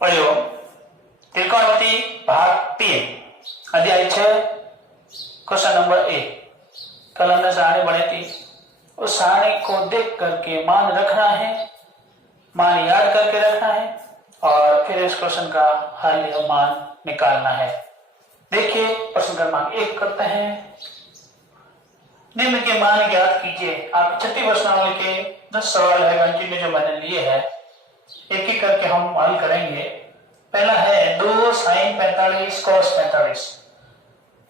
प्रयोग त्रिकोणमिति भाग 3 अध्याय 6 क्वेश्चन नंबर 1। कल हमने सारणी बढ़ी थी, उस सारणी को देख करके मान रखना है, मान याद करके रखना है और फिर इस क्वेश्चन का हल या मान निकालना है। देखिए प्रश्न क्रमांक 1 करते हैं। निम्न के मान ज्ञात कीजिए। आप छठी प्रश्नावली के 10 सवाल है कंटिन्यू जो मैंने लिए है, एक एक करके हम हल करेंगे। पहला है 2 sin 45 cos 45।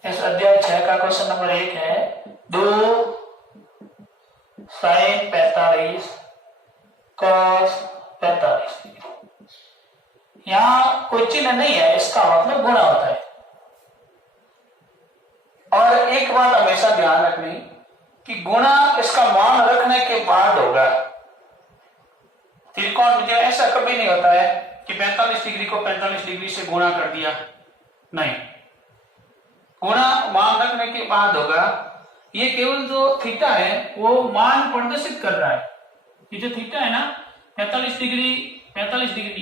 इस अध्याय 6 का क्वेश्चन नंबर 1 है 2 sin 45 cos 45। यहां कोई चिन्ह नहीं है, इसका मतलब गुणा होता है। और एक बात हमेशा ध्यान रखनी कि गुणा इसका मान रखने के बाद होगा। त्रिकोण में ऐसा कभी नहीं होता है कि 45 डिग्री को 45 डिग्री से गुणा कर दिया, नहीं, गुणा मान रखने के बाद होगा। ये केवल जो थीटा है वो मान प्रदर्शित कर रहा है। ये जो थीटा है ना 45 डिग्री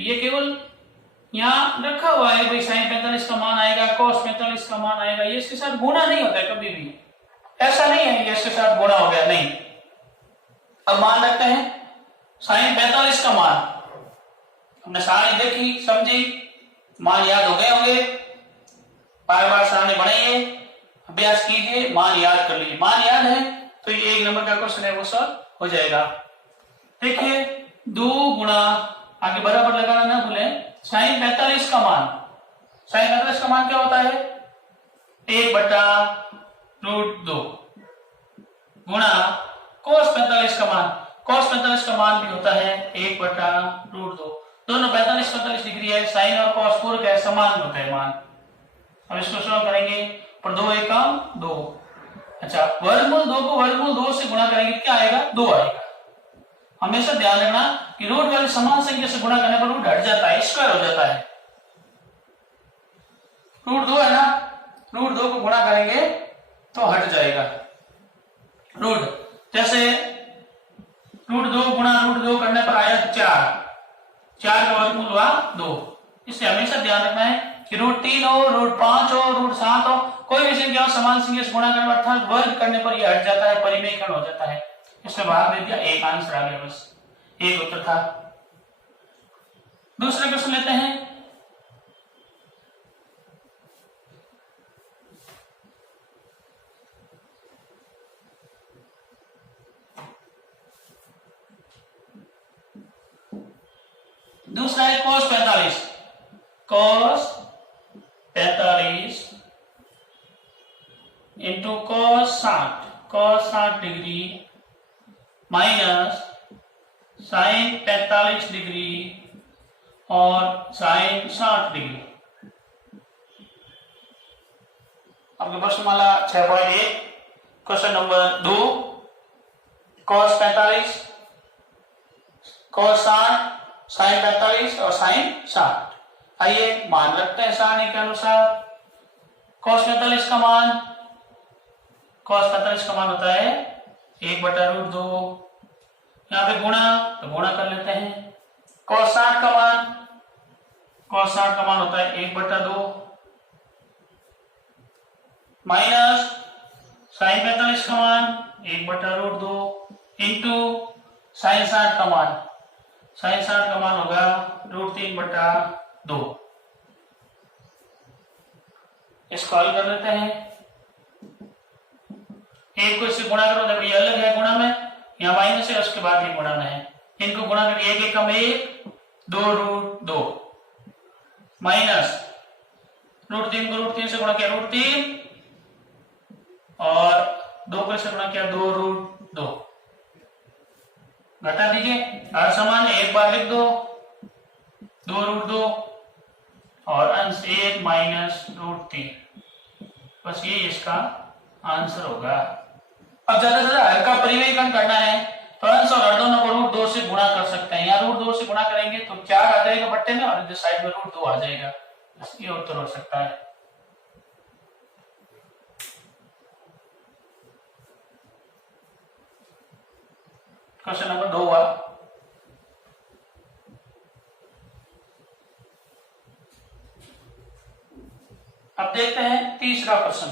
ये केवल यहाँ रखा हुआ है, भाई sin 45 का मान आएगा, cos 45 का मान आएगा, ये इसके साथ गुणा नहीं होता है कभी भी। ऐसा नहीं है ये इसके साथ गुणा हो गया, नहीं। अब मान रखते हैं sin 45 का मान, हमने सारणी देखी समझी, मान याद हो गए होंगे, बार बार सारणी बनाइए, अभ्यास कीजिए, मान याद कर लीजिए। मान याद है तो ये 1 नंबर का क्वेश्चन है वो सॉल्व हो जाएगा। देखिए 2 गुणा, आगे बराबर लगाना ना भूलें, sin 45 का मान, sin 45 का मान क्या होता है 1/√2 गुणा cos 45 का मान, cos 45 का मान भी होता है 1/√2। दोनों 45 डिग्री है, साइन और cos पूरक है, समान होता है मान। अब इसको सॉल्व करेंगे, पर 2 एकम 2। अच्छा, वर्गमूल 2 को वर्गमूल 2 से गुणा करेंगे क्या आएगा 2 आएगा। हमेशा ध्यान रखना कि रूट वाली समान संख्या से गुणा करने पर रूट हट जाता है, स्क्वायर हो जाता है। रूट 2 है ना, रूट 2 को गुणा करेंगे तो हट जाएगा रूट। जैसे रूट 2 गुणा रूट 2 करने पर आया 4 का वर्गमूल हुआ 2। इससे हमेशा ध्यान रखना है कि रूट 3 हो, रूट 5 हो, रूट 7 हो, कोई भी संख्या समान संख्या से गुणा करने पर अर्थात वर्ग करने पर यह हट जाता है, परिमेयकरण हो जाता है। इसमें भाग दे दिया, एक आंसर आ गया, बस एक उत्तर था। दूसरा क्वेश्चन लेते हैं। दूसरा है cos 45, cos 45 into cos 60 degree minus sin 45 degree और sin 60 डिग्री। आपके प्रश्नमाला 6.1 question number 2 cos 45 cos 60 sin 45 और sin 60। आइए मान रखते हैं सारणी के अनुसार। cos 45 का मान, cos 45 का मान होता है 1/√2। यहाँ पे गुणा तो गुणा कर लेते हैं। cos 60 का मान, cos 60 का मान होता है 1/2 माइनस sin 45 का मान 1/√2 इंटू sin 60 का मान, sin 60 का मान होगा √3/2। इसको हल कर लेते हैं। एक को इससे गुणा करो, देखो ये अलग है गुणा में, यहाँ माइनस है उसके बाद ये गुणा में है। इनको गुणा करके 1 एकम 1, 2√2 माइनस √3 को √3 से गुणा किया √3 और 2 को इससे गुणा किया 2√2। घटा दीजिए, हर समान है, एक बार लिख दो 2√2 और अंश 1 माइनस √3, बस ये इसका आंसर होगा। अब ज्यादा से ज्यादा हल्का परिमेयकरण करना है तो अंश और हर दोनों को √2 से गुणा कर सकते हैं। यहाँ √2 से गुणा करेंगे तो 4 आ जाएगा बट्टे में और इधर साइड में √2 आ जाएगा, ये उत्तर हो सकता है। क्वेश्चन नंबर 2 हुआ। अब देखते हैं तीसरा प्रश्न।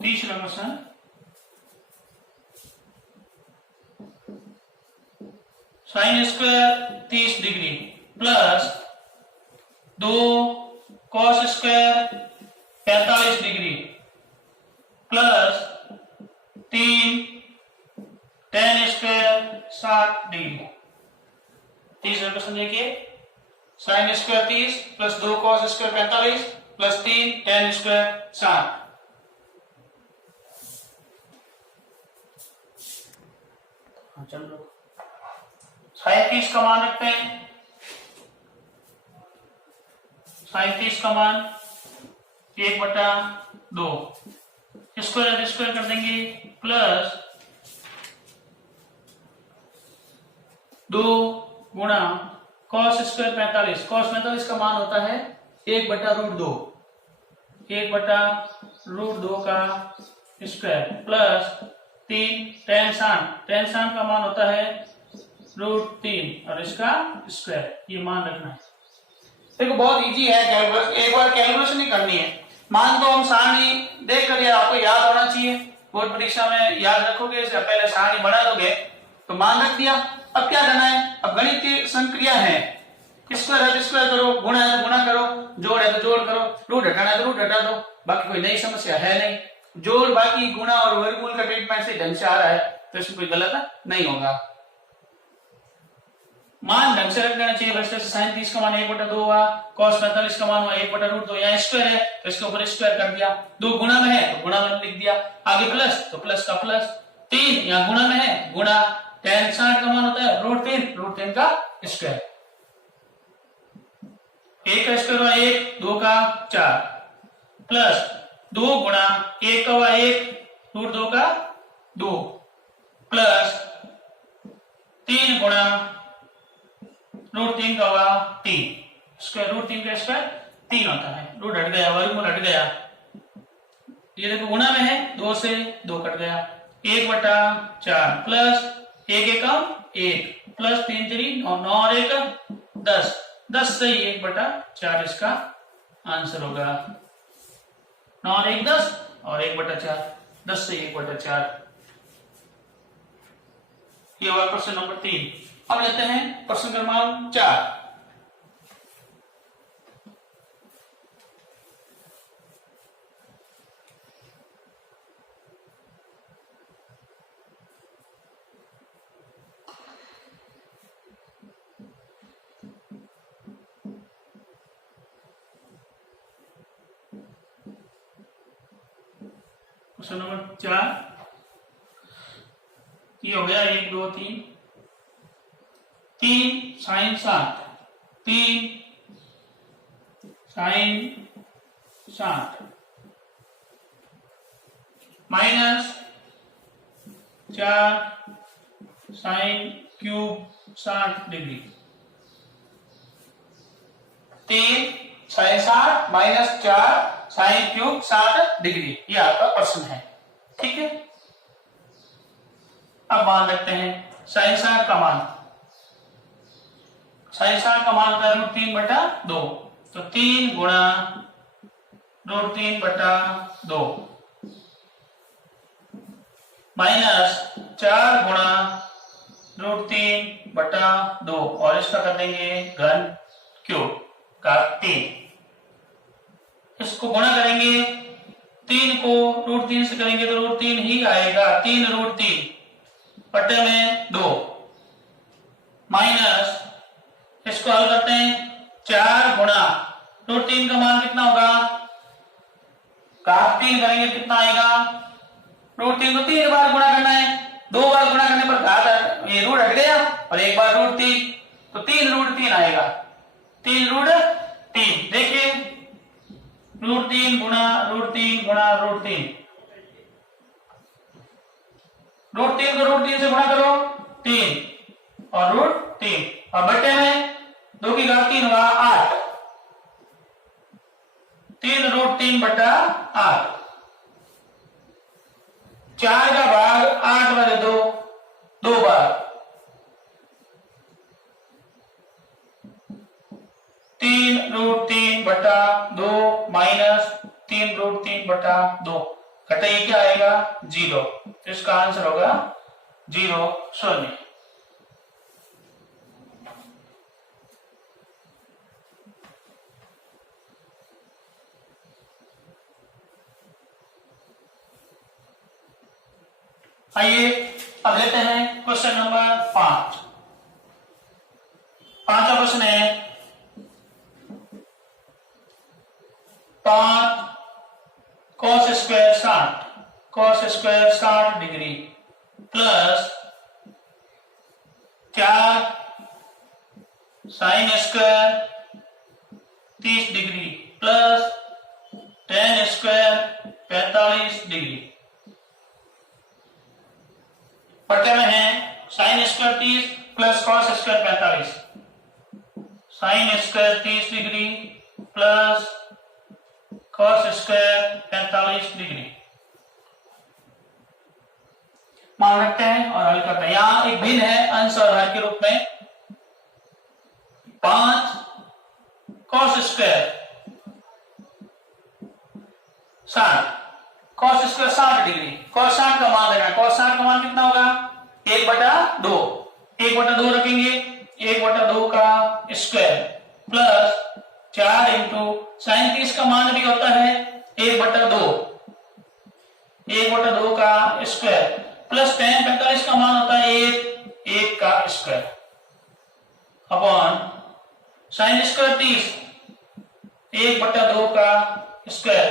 तीसरा प्रश्न, sine square 30 degree plus 2 cos square 45 degree plus 3 ten square 60 degree. तीसरा प्रश्न देखिए, sine square 30 plus 2 cos square 45 plus 3 ten square 60। चलो साइन 30 का मान रखते हैं। साइन 30 का मान 1/2, स्क्वायर स्क्वायर कर देंगे प्लस 2 गुणा कॉस स्क्वायर 45। कॉस 45 का मान होता है 1/√2, 1/√2 का स्क्वायर प्लस 3 टेन 60 का मान होता है √3 और इसका स्क्वायर। ये मान रखना है। देखो बहुत इजी है कैलकुलस, एक बार कैलकुलेशन ही करनी है। मान तो हम सारणी देख कर आपको याद होना चाहिए, बोर्ड परीक्षा में याद रखोगे, पहले सारणी बना दोगे तो मान रख दिया। अब क्या करना है, अब गणितीय संक्रिया है, स्क्वायर है तो स्क्वायर करो, गुणा है तो गुणा करो, जोड़ है तो जोड़ करो, रूट हटाना है तो रूट हटा दो। बाकी कोई नई समस्या है नहीं। जोड़ बाकी गुणा और वर्गमूल का ट्रीटमेंट से ढंग से आ रहा है तो इसमें कोई गलत नहीं होगा। मान ढंग से रख देना चाहिए। वैसे साइन 30 का मान 1/2 हुआ, कॉस 45 का मान हुआ 1/√2। यहाँ स्क्वायर है तो इसके ऊपर स्क्वायर कर दिया, 2 गुणा में है तो गुणा में लिख दिया, आगे प्लस तो प्लस का प्लस, 3 यहाँ गुणा में है गुणा, टेन 60 का मान होता है √3 का स्क्वायर। 1 का स्क्वायर हुआ 1, 2 का 4 प्लस 2 गुणा 1 का हुआ 1, √2 का 2 प्लस 3 गुणा √3 का हुआ 3, स्क्वायर √3 का स्क्वायर 3 होता है, रूट हट गया, वर्गमूल हट गया। ये देखो गुणा में है, 2 से 2 कट गया, 1/4 प्लस 1 एकम 1 प्लस 3 3 और 9 और 1 10, 10 से 1/4 इसका आंसर होगा। 9 और 1 10 और 1/4, 10 से 1/4। ये हुआ प्रश्न नंबर 3। अब लेते हैं प्रश्न क्रमांक 4। प्रश्न नंबर 4 ये हो गया 1 2 3 3 sine 60, 3 sine 60 minus 4 sine cube 60 degree. 3 sine 60 minus 4 sine cube 60 degree, ये आपका प्रश्न है। ठीक है, अब मान रखते हैं साइन 60 का मान। साइन 60 का मान होता है √3/2, तो 3 गुणा √3/2 माइनस 4 गुणा √3/2 और इसका कर देंगे घन क्यूब का 3। इसको गुणा करेंगे, 3 को √3 से करेंगे तो √3 ही आएगा, 3 √3 बटे में 2 माइनस, इसको हल करते हैं, 4 गुणा √3 का मान कितना होगा, घात 3 करेंगे कितना आएगा, √3 को 3 बार गुणा करना है, 2 बार गुणा करने पर घात ये रूट हट गया और एक बार √3 तो 3 √3 आएगा, 3 √3। देखिए √3 गुणा √3 गुणा √3, √3 को √3 से गुणा करो 3 और √3 और बटे में 2 की घात 3 हुआ 8, 3 √3/8। 4 का भाग 8 में दे दो 2 बार, 3√3/2 माइनस 3√3/2 घटाइए क्या आएगा 0। तो इसका आंसर होगा 0 शून्य। आइए अब लेते हैं क्वेश्चन नंबर 5। पांचवा क्वेश्चन है 5 cos square 60 degree plus 4 sine square 30 degree plus tan square 45 degree. पट्टे में है sine square 30 plus cos square 45, sine square 30 degree plus cos square 45 degree मान रखते हैं और हल करते हैं। यहां एक भिन्न है अंश और हर के रूप में 5 cos square 60 cos square 60 degree, cos 60 का मान लेना है। कॉस 60 का मान कितना होगा 1/2, 1/2 रखेंगे, 1/2 का स्क्वायर प्लस 4 इंटू साइन 30 का मान भी होता है 1/2, 1/2 का स्क्वायर प्लस tan 45 का मान होता है 1 का स्क्वायर अपॉन साइन स्क्वायर 30 1/2 का स्क्वायर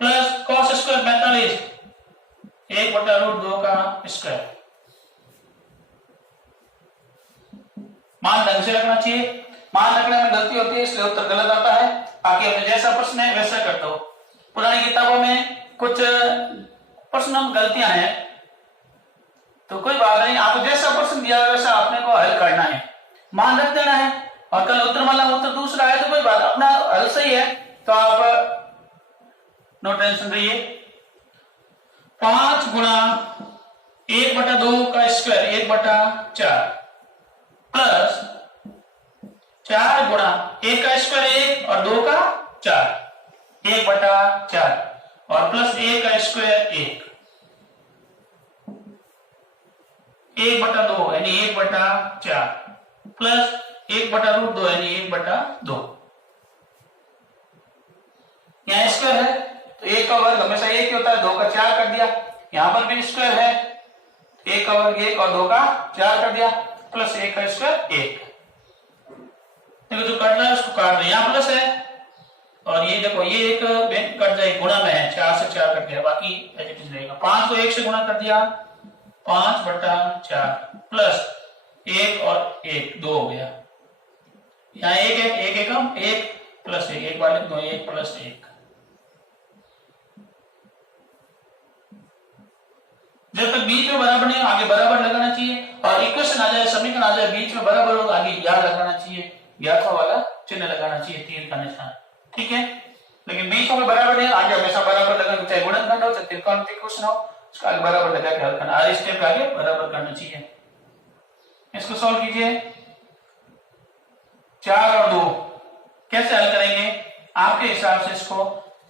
प्लस कॉस स्क्वायर 45 1/√2 का स्क्वायर। मान ढंग से रखना चाहिए, मान रखने में गलती होती है इसलिए उत्तर गलत आता है। बाकी हमने जैसा प्रश्न है वैसा करता हो। पुरानी किताबों में कुछ प्रश्न में गलतियां हैं तो कोई बात नहीं, आपको जैसा प्रश्न दिया वैसा आपने को हल करना है, मान रख देना है। और कल उत्तर वाला उत्तर दूसरा है तो कोई बात, अपना हल सही है तो आप नो टेंशन रहिए। 5 गुणा 1/2 का स्क्वायर 1/4 प्लस 4 गुणा 1 का स्क्वायर 1 और 2 का 4 1/4 और प्लस 1 का स्क्वायर 1/2 यानी 1/4 प्लस 1/√2 यानी 1/2। यहाँ स्क्वायर है तो 1 का वर्ग हमेशा 1 ही होता है, 2 का 4 कर दिया। यहां पर भी स्क्वायर है, 1 का वर्ग 1 और 2 का 4 कर दिया प्लस 1 का स्क्वायर 1। देखो जो कट रहा है उसको काट दो, यहाँ प्लस है और ये देखो ये एक बैंक कट जाए, गुणा में है 4 से 4 कट गया, बाकी एज इट इज रहेगा। 5 को 1 से गुणा कर दिया 5/4 प्लस 1 और 1 2 हो गया। यहाँ 1 है, 1 एकम 1 प्लस 1, एक बार लिख दो 1 प्लस 1। जब तक बीच में बराबर नहीं आगे बराबर लगाना चाहिए और इक्वेशन आ जाए समीकरण आ जाए बीच में बराबर हो आगे याद लगाना चाहिए, याद वाला चिन्ह लगाना चाहिए, तीर का निशान, ठीक है। लेकिन बीच में बराबर नहीं आगे हमेशा बराबर लगाना, चाहे गुणनखंड हो चाहे त्रिकोणमितीय क्वेश्चन हो उसका आगे बराबर लगा के हल करना, हर स्टेप का आगे बराबर करना चाहिए। इसको सॉल्व कीजिए 4 और 2 कैसे हल करेंगे आपके हिसाब से, इसको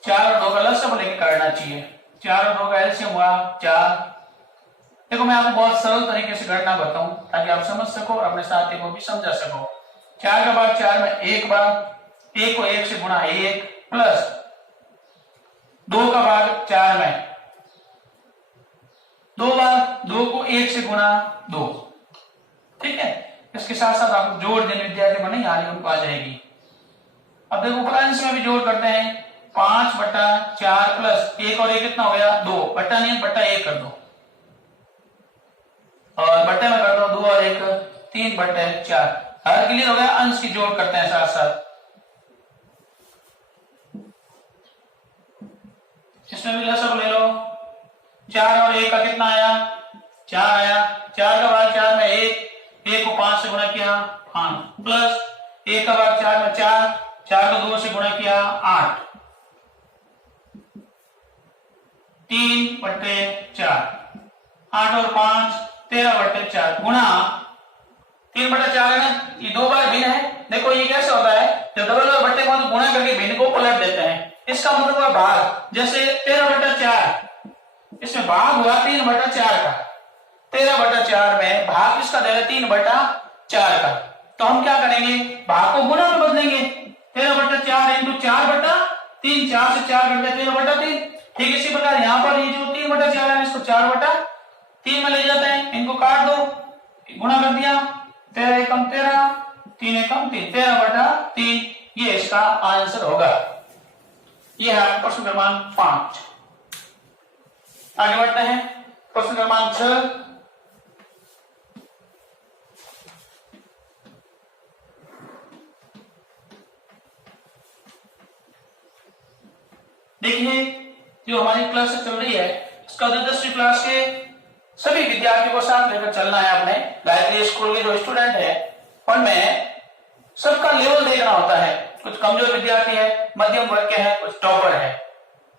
4 और 2 का लसम लेके करना चाहिए। 4 और 2 का एलसीएम हुआ 4। देखो मैं आपको बहुत सरल तरीके से गणना बताऊं ताकि आप समझ सको और अपने साथी को भी समझा सको। 4 का भाग 4 में एक बार, 1 को 1 से गुणा 1 प्लस 2 का भाग 4 में 2 बार, 2 को 1 से गुणा 2, ठीक है। इसके साथ साथ आप जोड़ देने विद्यार्थी को नहीं आ रही उनको आ जाएगी। अब देखो अंश में भी जोड़ करते हैं 5/4 प्लस 1 और 1 कितना हो गया 2, बट्टा नहीं बट्टा 1 कर दो और बट्टे में कर दो 2 और 1 3/4। हर क्लियर हो गया, अंश की जोड़ करते हैं साथ साथ। इसमें भी लसक ले लो, 4 और 1 का कितना आया 4 आया। 4 का भाग 4 में 1 को 5 से गुणा किया 5 प्लस 1 का भाग 4 में 4 को 2 से गुणा किया 8 3/4 8 और 5 13/4 गुणा 3/4 है ना, ये 2 बार भिन्न है देखो ये कैसे होता है, जब डबल और बट्टे को गुणा करके भिन्न को पलट देते हैं, इसका मतलब है भाग। जैसे 13/4, इसमें भाग हुआ 3/4 का, 13/4 में भाग किसका दे रहा है, 3/4 का। तो हम क्या करेंगे, भाग को गुणा में बदलेंगे, 13/4 इंटू 4/3, 4 से 4 कट गया 13/3। ठीक इसी प्रकार यहाँ पर ये जो 3/4 है इसको 4/3 में ले जाते हैं, इनको काट दो, गुणा कर दिया, 13 एकम 13, 3 एकम 3, 13/3, ये इसका आंसर होगा। ये है प्रश्न क्रमांक 5। आगे बढ़ते हैं प्रश्न क्रमांक 6। देखिए जो हमारी क्लास चल रही है उसका 10वीं क्लास के सभी विद्यार्थियों को साथ लेकर चलना है। आपने गायत्री स्कूल के जो स्टूडेंट है उनमें सबका लेवल देखना होता है, कुछ कमजोर विद्यार्थी है, मध्यम वर्ग के हैं, कुछ टॉपर है।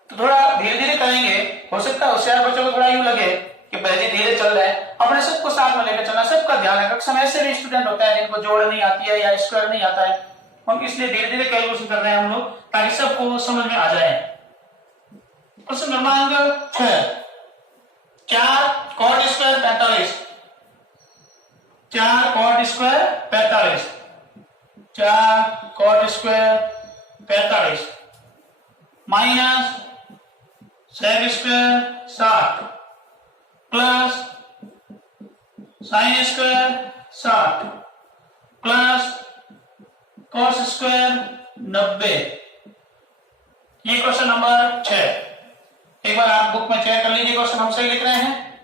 तो थोड़ा धीरे धीरे करेंगे, हो सकता है होशियार बच्चों को थोड़ा यूं लगे कि पहले धीरे चल रहे हैं, अपने सबको साथ में लेकर चलना, सबका ध्यान रखना। कक्षा में ऐसे भी स्टूडेंट होता है जिनको जोड़ नहीं आती है या स्क्वायर नहीं आता है, हम इसलिए धीरे धीरे कैलकुलेशन कर रहे हैं हम लोग, ताकि सबको समझ में आ जाए। प्रश्न क्रमांक 6, 4 cot square 45, 4 cot square 45, 4 cot square 45 minus sec square 60 plus sin square 60 plus cos square 90। ये क्वेश्चन नंबर 6। एक बार आप बुक में चेक कर लीजिए, क्वेश्चन हम सही लिख रहे हैं।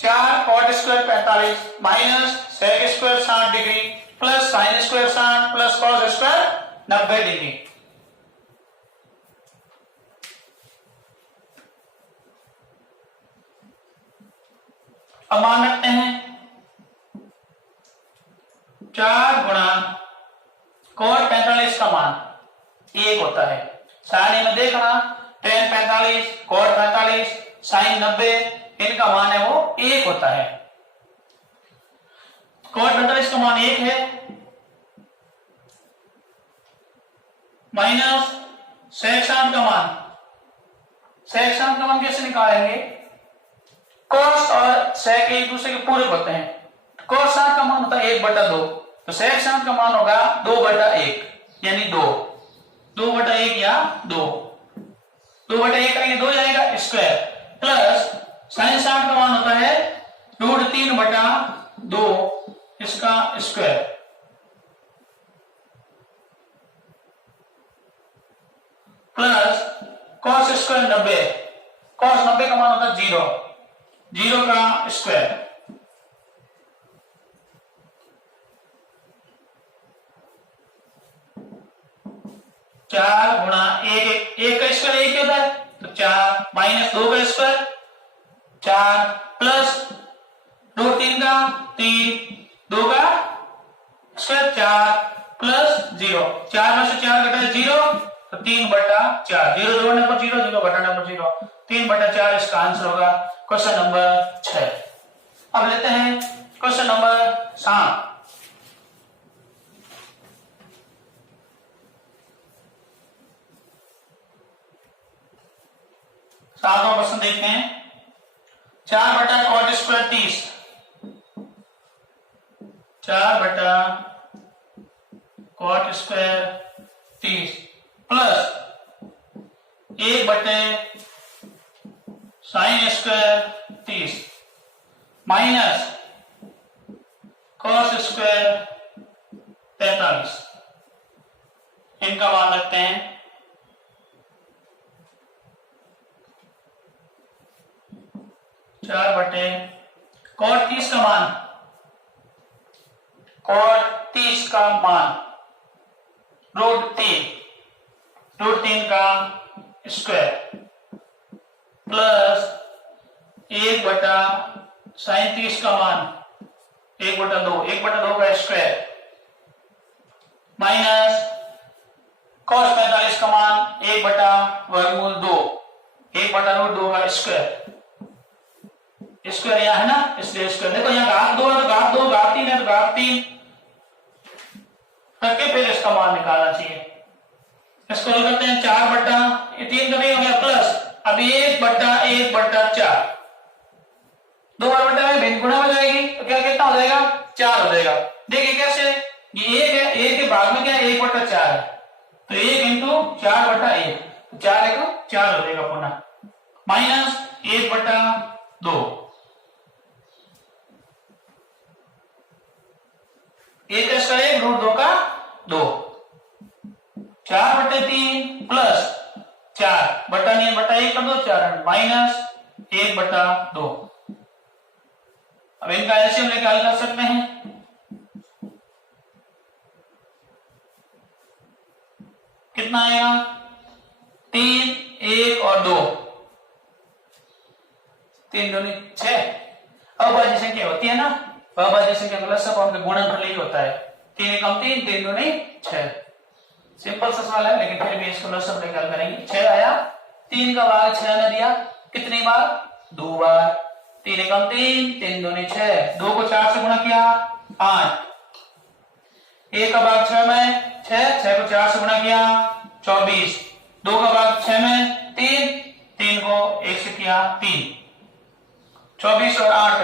4 cot square 45 minus sec square 60 degree plus sin square 60 plus cos square 90 degree. अब मान रखते हैं 4 गुणा cot 45 का मान 1 होता है। सारणी में देखना tan 45, cot 45, sin 90, इनका मान है वो 1 होता है। cot 45 का मान 1 है, माइनस sec 60 का मान, sec 60 का मान कैसे निकालेंगे, cos और sec एक दूसरे के पूरक होते हैं। cos 60 का मान होता है 1/2, तो sec 60 का मान होगा 2/1, यानी 2/1 या 2/1 करेंगे 2 जाएगा स्क्वायर, प्लस sin 60 का मान होता है √3/2 इसका square, plus cos square 90, cos 90 का मान होता है 0 का स्क्वायर, चार गुणा 1 का स्क्वायर 1 होता है, तो 4 माइनस 2 का स्क्वायर 4 प्लस 2 3 का 3, 2 का स्क्वायर 4 प्लस 0, 4 में से 4 घटा 0, तो 3/4, 0 जोड़ने पर 0, 0 घटाने पर 0, 3/4 इसका आंसर होगा क्वेश्चन नंबर 6। अब लेते हैं क्वेश्चन नंबर 7। सातवां प्रश्न देखते हैं। 4/cot square 30, 4/cot square 30 plus 1/sin square 30 minus cos square 45, इनका मान रखते हैं 4/cot 30 का मान, cot 30 का मान √3 का स्क्वायर प्लस 1/sin 30 का मान 1/2 का स्क्वायर माइनस cos 45 का मान 1/√2 का स्क्वायर, स्क्वायर यहाँ है ना, इसलिए स्क्वायर। देखो यहाँ घात 2 है तो घात 2, घात 3 है तो घात 3, इसका मान निकालना चाहिए। इसको हल करते हैं, 4 बट्टा ये 3 तो नहीं हो गया प्लस, अब 1/1/4 दो बार बट्टा में भिन्न गुणा हो जाएगी तो क्या कितना हो जाएगा 4 हो जाएगा। देखिए कैसे, ये 1 है, 1 के भाग में क्या है 1/4 है, तो 1 इंटू 4/1 तो 4 1 4 हो जाएगा पुनः, माइनस 1/2 1 का स्क्वायर 1 रूट 2 का 2 4/3 प्लस 4 बटा नहीं बटा 1 कर दो 4 माइनस 1/2। अब इनका एलसीएम लेकर हल कर सकते हैं, कितना आएगा 3 1 और 2 3 दूनी 6। अभाज्य संख्या होती है ना, अभाज्य संख्या का लसागु का गुणनफल ही होता है, 3 एकम 3 3 दूनी 6। सिंपल सा सवाल है लेकिन फिर भी इसको लसागु लेकर हल करेंगे। 6 आया, 3 का भाग 6 में दिया, कितनी बार 2 बार, 3 एकम 3 3 दूनी 6, 2 को 4 से गुणा किया 8, 1 का भाग 6 में 6 को 4 से गुणा किया 24, 2 का भाग 6 में 3 3 को 1 से किया 3, 24 और 8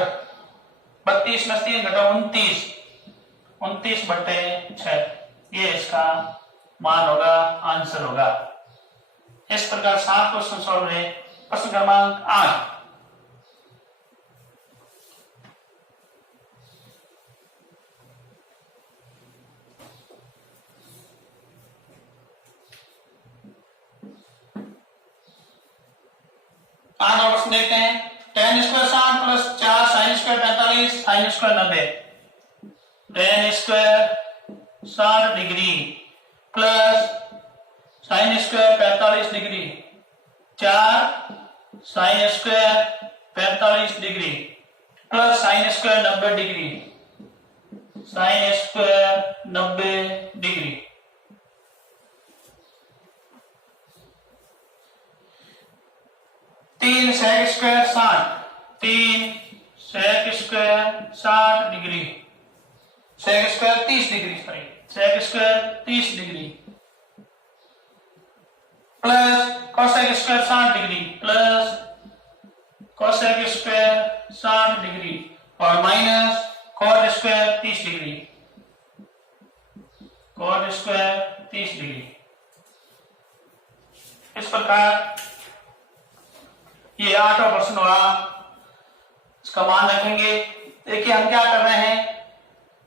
32 में 3 घटा 29 29/6 ये इसका मान होगा, आंसर होगा। इस प्रकार 7 क्वेश्चन सॉल्व है। प्रश्न क्रमांक 8, आज ऑप्शन देखते हैं। tan square 60 plus 4 sin square 45 sin square 90, tan square 60 degree plus sin square 45 degree, 4 sin square 45 degree plus sin square 90 degree, sin square 90 degree. तीन sec square 60, 3 sec square 60 degree, sec square 30 degree, sorry sec square 30 degree plus cosec square 60 degree plus cosec square 60 degree और minus cot square 30 degree, cot square 30 degree. इस प्रकार ये 8वां प्रश्न हुआ, इसका मान रखेंगे। देखिए हम क्या कर रहे हैं,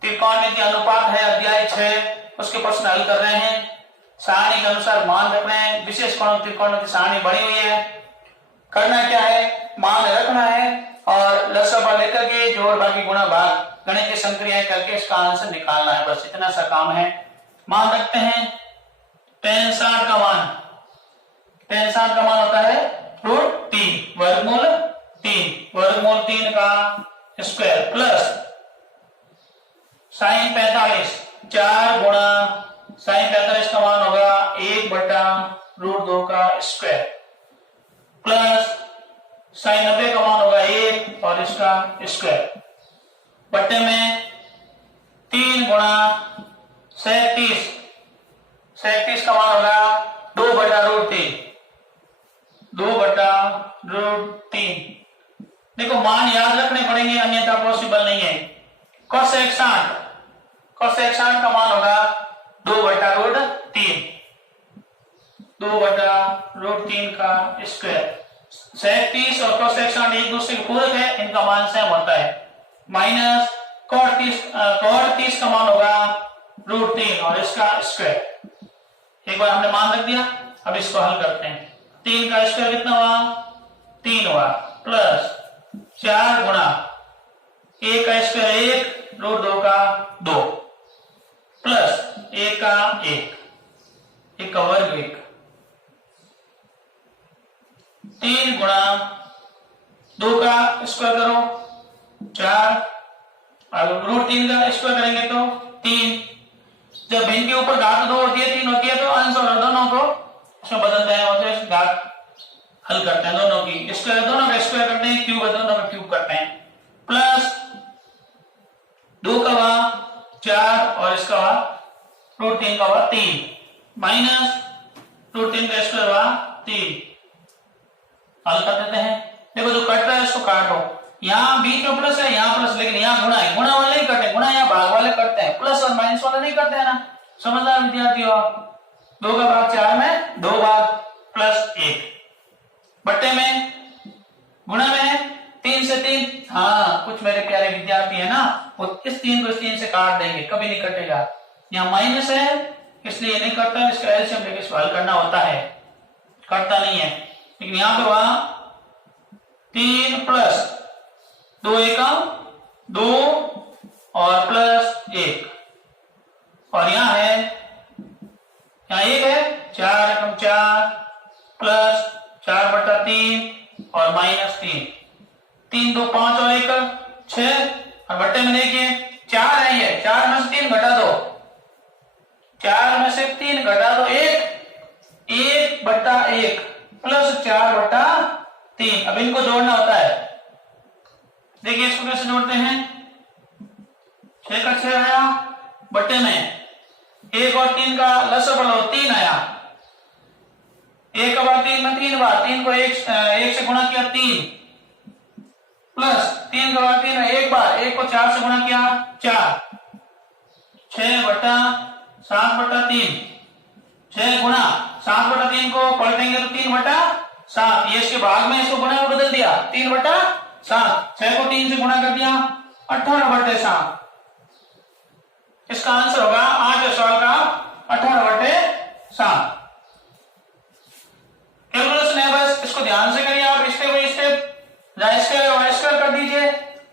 त्रिकोणमितीय अनुपात है अध्याय 6, उसके प्रश्न हल कर रहे हैं, सारणी के अनुसार मान रख रहे हैं। विशेष कोण त्रिकोण की सारणी बनी हुई है, करना क्या है मान रखना है और लसागु लेकर के जोड़ बाकी गुणा भाग गणितीय संक्रियाएं करके इसका आंसर निकालना है, बस इतना सा काम है। मान रखते हैं tan 60 का मान, tan 60 का मान होता है √3 वर्गमूल 3 का स्क्वायर प्लस sin 45 4 गुणा sin 45 का मान होगा 1/√2 का स्क्वायर प्लस sin 90 का मान होगा 1 और इसका स्क्वायर बट्टे में 3 गुणा 37 का मान होगा 2/√3 देखो मान याद रखने पड़ेंगे अन्यथा पॉसिबल नहीं है। cosec 60 का मान होगा 2/√3 का स्क्वायर, sec 30 और cosec 60 एक दूसरे के पूरक है, इनका मान सेम होता है, माइनस cot 30 का मान होगा √3 और इसका स्क्वायर। एक बार हमने मान रख दिया, अब इसको हल करते हैं। 3 का स्क्वायर कितना हुआ 3 हुआ प्लस 4 गुणा 1 का स्क्वायर 1 √2 का 2 प्लस 1 का 1 का वर्ग 1, 3 गुणा 2 का स्क्वायर करो 4, अब √3 का स्क्वायर करेंगे तो 3। जब भिन्न के ऊपर घात 2 होती है 3 होती है तो अंश और दोनों को इसमें बदलते हैं और घात हल करते हैं, दोनों की स्क्वायर दोनों का स्क्वायर करते हैं, क्यूब दोनों का क्यूब करते हैं, प्लस 2 का भाग 4 और इसका रूट 3 का हुआ 3 माइनस रूट 3 का स्क्वायर हुआ 3। हल कर देते हैं। देखो जो कट रहा है इसको काटो, यहाँ बीच में प्लस है यहाँ प्लस, लेकिन यहाँ गुणा है, गुणा वाले नहीं करते, गुणा यहाँ भाग वाले करते हैं, प्लस और माइनस वाले नहीं करते हैं ना। समझदार विद्यार्थी हो आप। 2 का भाग 4 में 2 भाग प्लस 1 बट्टे में गुणा में 3 से 3। हाँ कुछ मेरे प्यारे विद्यार्थी है ना वो इस 3 को इस 3 से काट देंगे, कभी नहीं कटेगा। यहाँ माइनस है इसलिए नहीं करता, इसका एलसीएम लेके इसको हल करना होता है, करता नहीं है। लेकिन यहाँ पे वहां 3 प्लस 2 एकम 2 और प्लस 1 और यहाँ है, यहाँ 1 है 4 एकम 4 प्लस 4 बटा 3 और माइनस 3, 3 2 5 और 1 6 और बट्टे में देखिए 4 है, ये 4 में से 3 घटा दो, 4 में से 3 घटा दो 1 बटा 1 प्लस 4 बटा 3। अब इनको जोड़ना होता है, देखिए इसको कैसे जोड़ते हैं। 6 का 6 आया बट्टे में 1 और 3 का लसागु लो 3 आया, 1 का बार 3 में 3 बार, 3 को 1 से गुणा किया 3 प्लस 3 का बार 3 में 1 बार, 1 को 4 से गुणा किया 4, 6 बटा 7 बटा 3, 6 गुणा 7 बटा 3 को पलटेंगे तो 3 बटा 7, ये इसके भाग में इसको गुणा में बदल दिया 3 बटा 7, 6 को 3 से गुणा कर दिया 18 बटे 7। इसका आंसर होगा 8 सवाल का 18 बटे 7। कैलकुलेशन है बस, इसको ध्यान से करिए आप, step by step, square square कर दीजिए,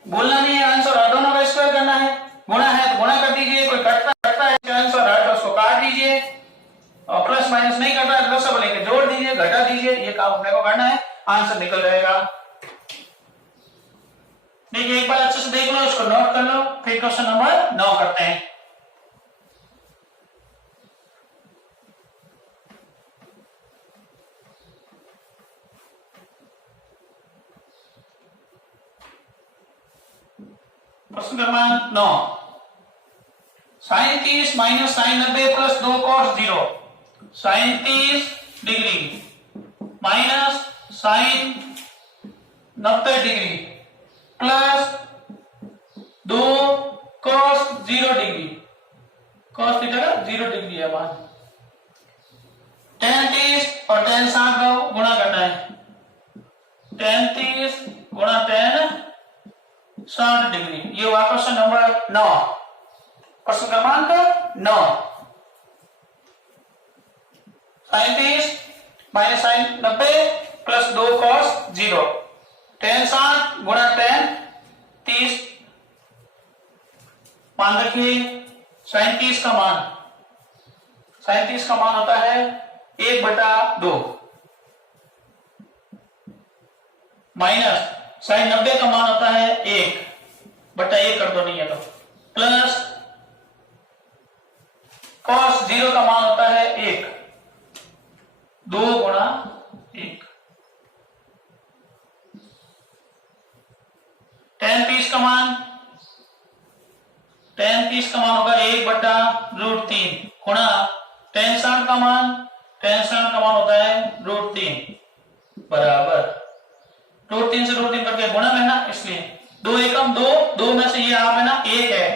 बोलना नहीं है आंसर, दोनों का स्क्वायर करना है, गुणा है तो गुणा कर दीजिए, कोई कटता है आंसर है तो उसको काट दीजिए, और प्लस माइनस नहीं करता है तो सब लेके जोड़ दीजिए घटा दीजिए, ये काम अपने को करना है, आंसर निकल जाएगा। देखिए एक बार अच्छे से देख लो, इसको नोट कर लो, फिर क्वेश्चन नंबर 9 करते हैं। प्रश्न क्रमांक 9, sin 30 minus sin 90 plus 2 cos 0, sin 30 degree minus sin 90 degree plus 2 cos 0 degree, cos theta का 0 डिग्री है मान, tan 30 और tan 60 का गुणा करना है, tan 30 गुणा tan 60 डिग्री। ये हुआ क्वेश्चन नंबर 9, प्रश्न क्रमांक 9। sin 30 minus sin 90 plus 2 cos 0, tan 60 गुणा tan 30, मान रखिए sin 30 का मान होता है 1 बटा 2 माइनस sin 90 का मान होता है 1 बटा 1 कर दो नहीं है तो, प्लस cos 0 का मान होता है 1, 2 गुणा 1, tan 30 का मान होगा 1 बटा √3 गुणा tan 60 का मान होता है √3 बराबर √3 से √3 करके गुणा में ना, इसलिए 2 एकम 2 में से ये आप है ना 1 है,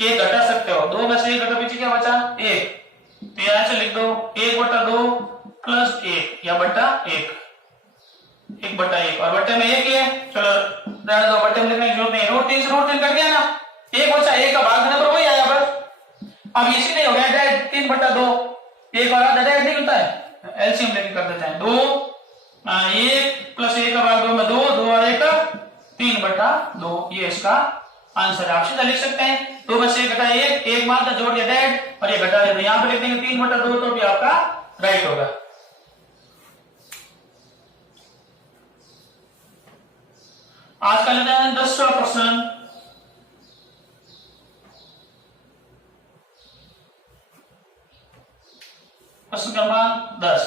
1 घटा सकते हो, 2 में से 1 घटा, पीछे क्या बचा 1, तो यहां से लिख दो 1 बटा 2 प्लस 1 या बटा 1 बटा 1 और बट्टे में 1 ही है, चलो रहने दो, बट्टे में लिखने की जरूरत नहीं, √3 से √3 कर दिया ना, 1 बचा 1 का भाग देने पर वही आया बस। अब इसी नहीं हो गया डायरेक्ट 3 बटा 2, 1 और आधा डायरेक्ट नहीं होता है, एलसीएम लेके कर देते हैं, 2 1 प्लस 1 का भाग 2 में 2 और 1 3 बटा 2, ये इसका आंसर है। आप सीधा लिख सकते हैं 2 में से 1 घटा 1 मान का जोड़ दिया डायरेक्ट और ये घटा देते, यहां पे लिख देंगे 3 बटा 2 तो भी आपका राइट होगा। आज का लेते हैं 10वां प्रश्न, प्रश्न क्रमांक 10,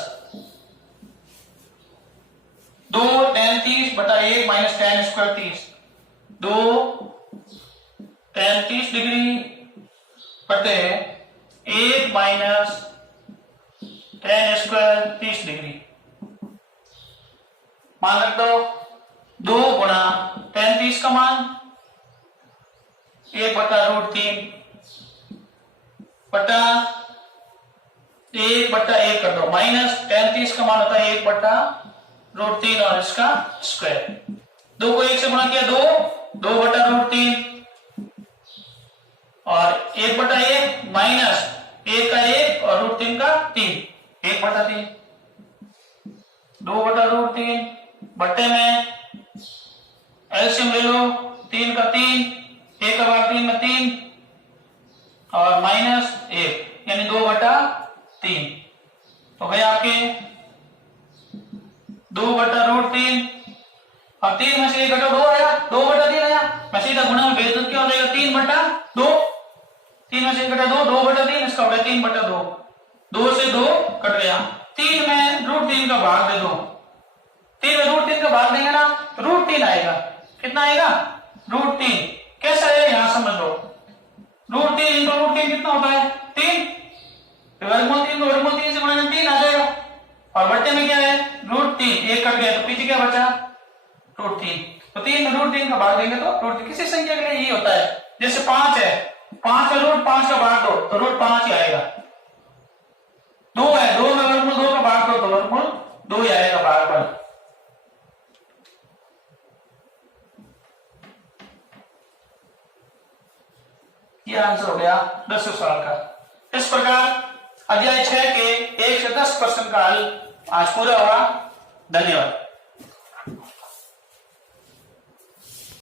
2 tan 30 बटा 1 minus tan square 30, 2 tan 30 degree बटे 1 माइनस tan स्क्वायर 30 डिग्री। मान रख दो 2 गुणा tan 30 का मान 1/√3 बटा 1/1 कर दो, माइनस tan 30 का मान होता है 1/√3 और इसका स्क्वायर। 2 को 1 से गुणा किया 2/√3 और 1/1 माइनस 1 का 1 और √3 का 3, 1/3 2/√3 बट्टे में एलसीएम ले लो, 3 का 3, 1 का भाग 3 में 3 और माइनस 1 यानी 2/3 तो गए आपके 2/√3 और 3 में से 1 घटाओ 2 आया, 2/3 आया। मैं सीधा गुणा में भेज दूं, क्या हो जाएगा 3/2, 3 में से 1 घटा 2/3, इसका हो गया 3/2, 2 से 2 कट गया। 3 में √3 का भाग दे दो, 3 में √3 का भाग देंगे ना तो √3 आएगा। कितना आएगा √3। कैसा है यहां समझ लो, √3 इंटू √3 कितना होता है 3, वर्गमूल 3 को वर्गमूल 3 से गुणा 3 आ जाएगा और बट्टे में क्या है √3, 1 कट गया तो पीछे क्या बचा √3। तो 3 में √3 का भाग देंगे तो √3 किसी संख्या के लिए यही होता है। जैसे 5 है, 5 का √5 का भाग दो तो √5 ही आएगा। 2 है, 2 में वर्गमूल 2 का भाग दो तो वर्गमूल 2 ही आएगा भागफल। ये आंसर हो गया 10वें सवाल का। इस प्रकार अध्याय 6 के 1 से 10 प्रश्न का हल आज पूरा हुआ। धन्यवाद।